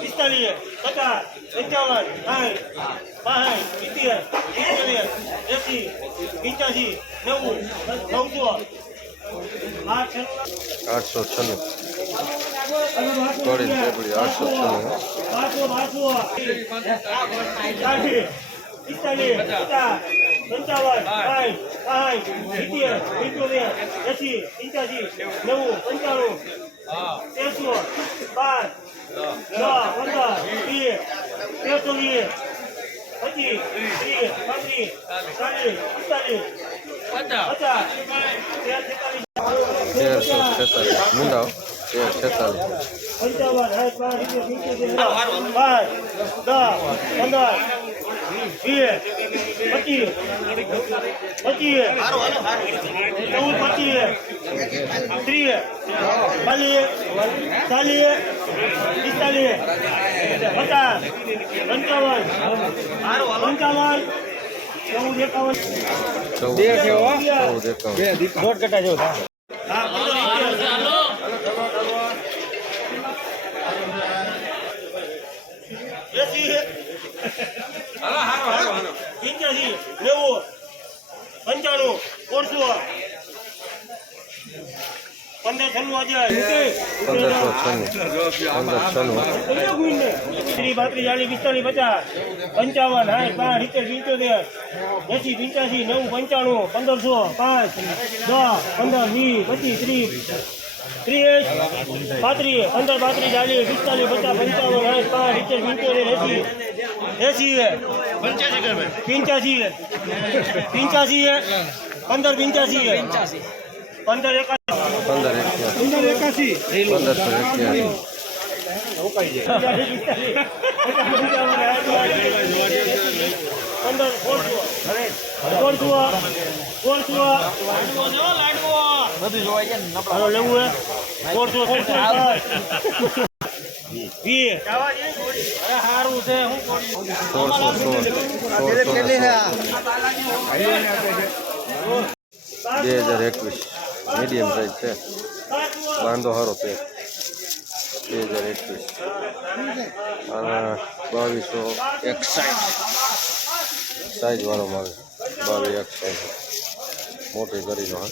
પિસ્તાલીસ પચાસ એકાવન સાઠ બાસઠ સિત્તેર સિત્તેર એસી પંચ્યાસી નેવું નવસો આઠસો છન્નું છન્નું. બારસો સાઠી સાઠ સિત્તેર પંચોતેર એસી પંચ્યાસી નેવું પંચાણું તેરસો બાર છ પંદર વીસ તેરસોવીસ પચીસ ત્રીસ પાંત્રીસ ચાલીસ પિસ્તાલીસ પચાસ. તેર તેરસો છેતાલીસ. મુંડાઓ. તેર છેતાલીસ. પંચાવન પાંચ પાંચ દસ પંદર વીસ પચીસ પચીસ ચૌદ પચીસ ત્રીસ ચાલીસ ચાલીસ પિસ્તાલીસ પચાસ પંચાવન પંચાવન ચૌદ એકાવન પંચ્યાસી, નેવું, પંચાણું ઓળસો પંદર છન્નું ત્રીસ, પાંત્રીસ, ચાલીસ, પિસ્તાલીસ, પચાસ, પંચાવન સાઠ પાંચ, સિત્તેર પંચોતેર એસી પંચ્યાસી, નેવું, પંચાણું, પંદરસો, પાંચ, દસ, પંદર, વીસ, પચીસ, ત્રીસ ત્રીસ, પાંત્રીસ, પંદર, પાંત્રીસ, ચાલીસ, પિસ્તાલીસ, પચાસ, પંચાવન સાઠ પાંચ, સિત્તેર પંચોતેર એસી એસી પંચ્યાસી પંચ્યાસી પંદર પંચ્યાસી પંદર એકાસી. પંદર પંદર એકાસી પંદર સોળસો હાલો લેવું હે? સોળસો સોળસો વીસ સારું છે હું સોળસો સોળ. સોળસો ને સોળ. બે હજાર એકવીસ. મીડિયમ સાઈઝ છે. વાંધો સારો તે બે હજાર એકવીસ. બાવીસો એકસાઠ. સાઈઝ વાળો માલ બાવીસ એકસાઠ. મોટી કરીનો હા